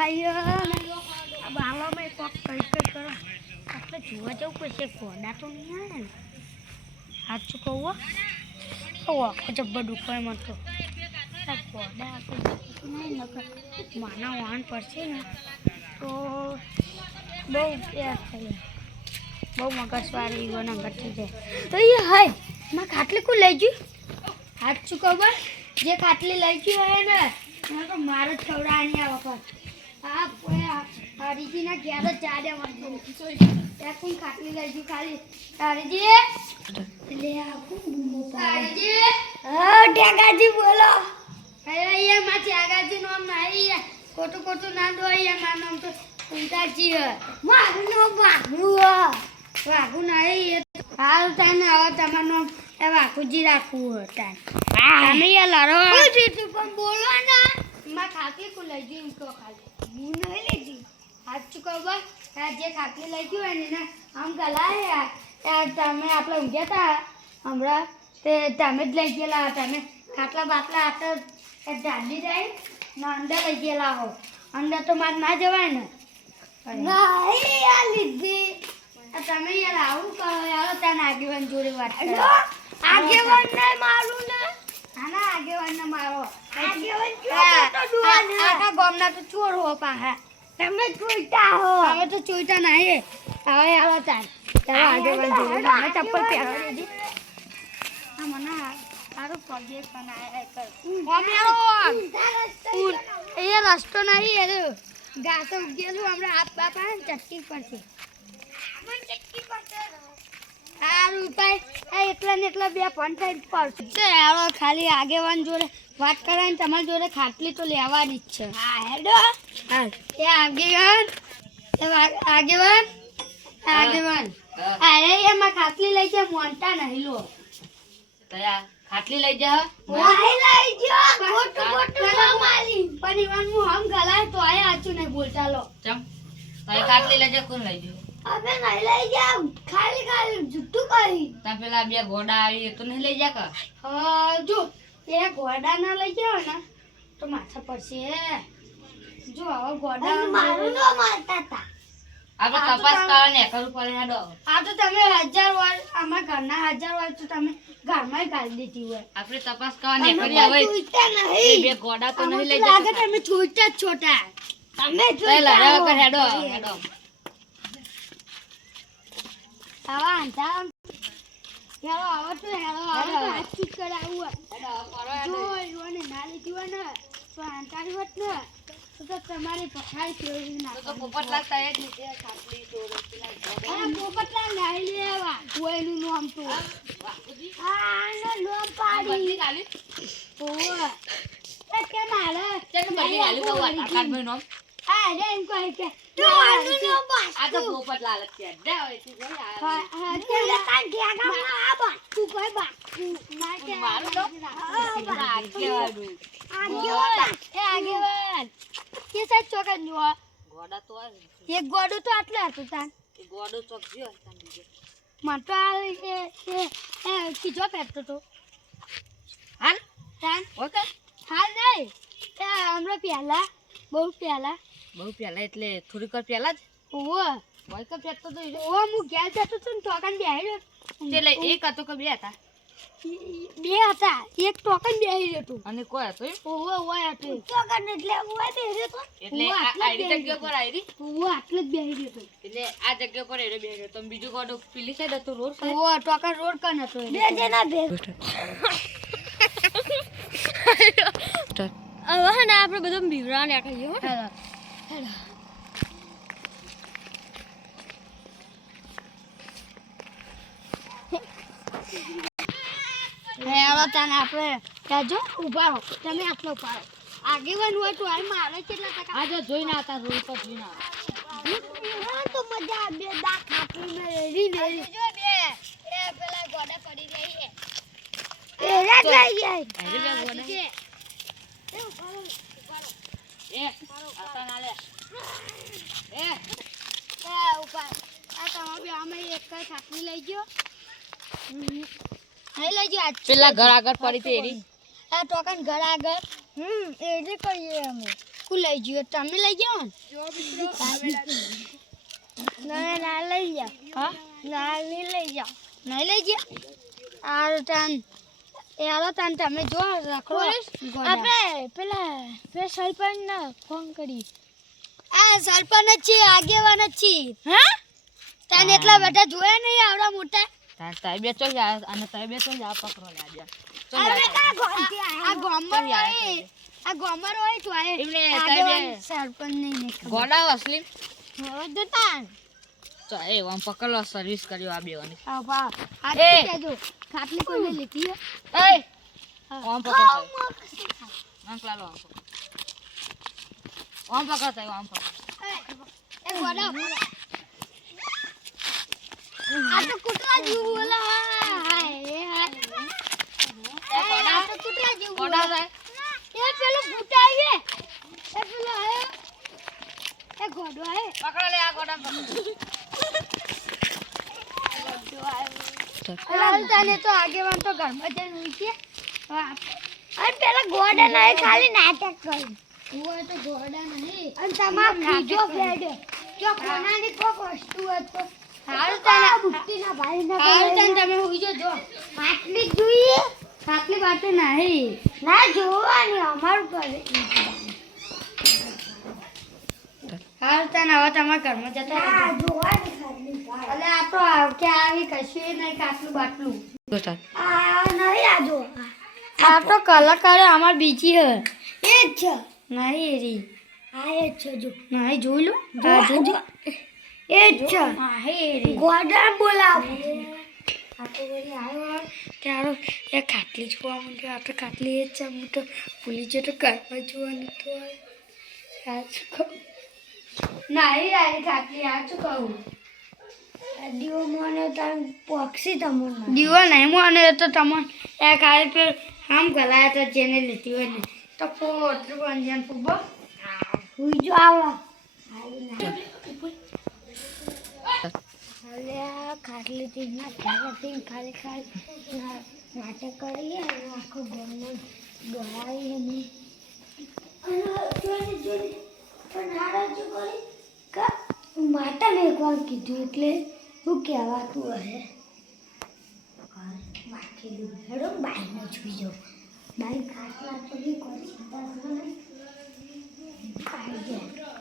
ભાઈઓ બાલામાં કોક કઈ કરો એટલે જોવા જવું પડશે ગોડા તો નહીં આવે ને સાચું કહું આખો જબ્બર દુખાય મને તો ગોડા નહીં નકર માના વાહન પડશે ને તો બહુ પ્યાસ થઈ બહુ મગજવાળી ઈવન અંગત થઈ જાય તો એ હાય માં ખાટલી કોઈ લઈ ગયું સાચું કહું જે ખાટલી લઈ ગયું હોય ને એના તો મારો જ ખવડાવવાની આ વખત હરીજીના ઘેર જ ચાડે મળતું ત્યાં કોણ ખાટલી લઈ ગયું ખાલી હરીજી લે હરીજી હા ટેગાજી બોલો અહીંયા માછી આગાજી નામ નહીં ખોટું ખોટું ના દો અહીંયા મારું નામ તો ઉંટાજી મારું નામ વાઘુ નહીં હાલ તાને હવે તમારું નામ એ વાઘુજી રાખવું હતા તમે યાર લડો પણ બોલો ને માં ખાટલી કો લઈ ગયું તો ખાલી હું નહીં લીધી સાચું કહું બસ જે ખાટલી લઈ ગયું હોય ને આમ ગલાય તમે આપણે ઊંઘ્યા હતા હમણાં તે તમે જ લઈ ગયેલા તમે ખાટલા બાટલા આપણે ઢાંડી જાય ને અંદર લઈ ગયેલા હો અંદર તો મારે ના જવાય ને ના લીધી તમે યાર આવું કરો યાર તને આગેવાન જોડે વાત કરો આગેવાન ને મારું ને ના આગેવાન ને મારો આગેવાન આખા ગામના તો ચોર હો પાહા તમે ચોઈટા હો હવે તો ચોઈટા નહીં હવે આવો તાર તારો આગેવાન જોડે મને ચપ્પલ પહેરવા દેજી આ મને તારું પગે બનાય કર અમે આવો એ રસ્તો નહીં એ ગાસો ઉગેલું હમણાં આપ બાપા ને ચટકી પડશે એટલા ને એટલા બે પંચાયત પડશે ખાલી આગેવાન જોડે વાત કરાય તમારી જોડે ખાટલી તો લેવાની જ છે હા હેડો હા એ આગેવાન અરે એમાં ખાટલી લઈ જાય મોંટા નહીં લો ખાટલી લઈ જા લઈ જા પરિવાર હું હમ ગલાય તો આય આચું નહીં બોલતા લો ચમ તારી ખાટલી લઈ જા કોણ લઈ જા અબે નહીં લઈ જા ખાલી જુઠ્ઠું કરી તા પેલા બે ઘોડા આવી એ તો નહીં લઈ જા કા હા જો એ ઘોડા ના લઈ જાવ ને તો માથા પડશે જો હવે ઘોડા મારું નો મારતા તા આપણે તપાસ કરવાને કરું પડે હેડો આ તો તમે 1000 વાર અમાર ઘરના 1000 વાર તો તમે ઘરમાં ગાલી દીધી હોય આપણે તપાસ કરવાને કરી હવે એ બે ઘોડા તો નહીં લઈ જા લાગે તમે છોટા છોટા તમે લડાવ કર હેડો હેડો આવા અંતા હેલો આવો તો હેલો આવો આચી કરાવું હેડો કરો જો યોને ના લીધી હોય ને તો અંતારી વત ને તો તમારી પખાઈ કેવી ના તો પોપટલાલ તૈયાર નીચે ખાટલી તોડે પેલા પોપટલાલ નહીં લેવા કોઈનું નામ તો આ નો નામ પાડી ગાલી ઓય એ કે મારે ચેક બધી ગાલી તો કાઢ નામ આ રે એમ કહે કે મારું નામ બસ આ તો પોપટલાલ જ છે જા હોય તું જોઈ હા હા તે તાન ગયા ગામ ના આ બસ તું કોઈ બસ મારું તો આગેવાનું આગેવાન કે સાચ ચોકન જો ઘોડા તો આવે એક ગોડું તો આટલું હતું તાન એ ગોડો ચોક જ્યો તાન બીજો મન તો આ એ કીજો પહેરતો તો હાલ તાન ઓકે હાલ નહીં એ હમણાં પહેલા બહુ પહેલા એટલે થોડીક વાર પહેલા જ ઓવો હોય કે ફેરતો તો ઓવો હું ઘેર જતો તો ને ટોકન બેહી એટલે એક હતો કે બે હતા બે હતા એક ટોકન બેહી રહ્યો હતું અને કોઈ હતો ઓવો ઓય હતું ટોકન એટલે ઓય બેહી રહ્યો તો એટલે આઈડી જગ્યા પર આવી ઓવો આટલે જ બેહી રહ્યો હતો એટલે આ જગ્યા પર એરે બેહી રહ્યો તો બીજું ગોડો પેલી સાઈડ હતો રોડ સાઈડ ઓવો ટોકન રોડ કન હતો બે જણા બે હવે ને આપણે બધું બીવરા નાખીએ હો હેલો હેલો તને આપણે ત્યાં જો ઉભા રહો તમે આટલો પાડો આગેવાન હોય તો આ મારે કેટલા ટકા આ જો જોઈને આતા રોડ પર જોઈને હા તો મજા બે દાખ ખાટલી મે રેડી જો બે એ પેલા ગોડા પડી રહી છે એ રાત લઈ ગયા અરે બે ગોડા આતા ના લે ઉપર આ તમારે બે અમે એક કઈ ખાટલી લઈ ગયો લઈ લેજો આજ પેલા ઘર આગળ પડી હતી એરી આ ટોકન ઘર આગળ એ જે કરીએ અમે આખું લઈ ગયો તમે લઈ જાઓ ને ના લઈ જાઓ હા ના નહીં લઈ જાઓ નહીં લઈ જાઓ આ તાન એલો તાન તમે જો રાખો આપણે પેલા સરપંચને ફોન કરી આ સરપંચ જ છે આગેવાન જ છે હા તાન એટલા બેટા જોયા નહીં આવડા મોટા તાઈ તો જા અને તાઈ તો જા પકડો લાગ્યા આ ગોમર હોય તો આ એમને તાઈ સરપંચ નહીં ગોડા અસલી હો દતાન તો એ આમ પકડો સર્વિસ કર્યો આ બેવાની આ બા આ કેજો ખાટલી કોઈને લીધી એ આમ પકડો આમ ક્લાલો આમ પકડો તાઈ આમ પકડો એ ગોડા આ તો કુતરા જેવું બોલા હાય આ તો કુતરા જેવું ગોડા થાય એ પેલો ભૂટા આવે એ પેલો આયો એ ગોડો આયો પકડો લે આ ગોડા પકડો હાલ તાને તો આગેવાન તો ઘરમાં જઈને ઊંચી અને પેલા ગોડા નહીં ખાલી નાટક કર્યું હું તો ગોડા નહીં અને તમાર બીજો ફ્લેડ જો કોનાની કોક વસ્તુ હતો હાલ તાને બુટ્ટીના ભાઈને હાલ તાને તમે ઉઈજો જો માટલી જોઈએ ખાટલી બાતે નહીં ના જોવાની અમારું કરે હાલ તાને હવે તમારા ઘરમાં જતા રહેજો જોવાની ખાટલી અલે આ તો કે આવી કશું નહીં ખાટલું બાટલું આ નહીં આ જો આ તો કલાકારે અમાર બીજી હે એ જ છે નહીં રી આ એ જ છે જો નહીં જોઈ લો આ જો એ જ છે હા હે રી ગોડા બોલાવ આ તો વળી આવ્યો ત્યારે એ ખાટલી જોવા માંડ્યો આ તો ખાટલી એ જ છે હું તો ભૂલી ગયો તો ઘરમાં જોવાનું તો આ શું કહું નહીં આવી ખાટલી આ શું કહું દીવો મને તાર પોક્ષી તમને દીવો નહીં મને તો તમને એ ખાલી પેલું આમ ગલાયા તો જેને લીધી હોય ને તો પોતરું બંજન ફૂબો હુઈ જો આવા ખાટલી થી ખાલી નાટક કરીએ આખો ઘરમાં ગળાવીએ ને માતા મેં એકવાર કીધું એટલે શું કહેવાતું હશે બાકી હેડો બાઈને જોઈ જાઉં બાઈ ખાટલા તો બી કોઈ ચિંતા કરે ખાઈ ગયા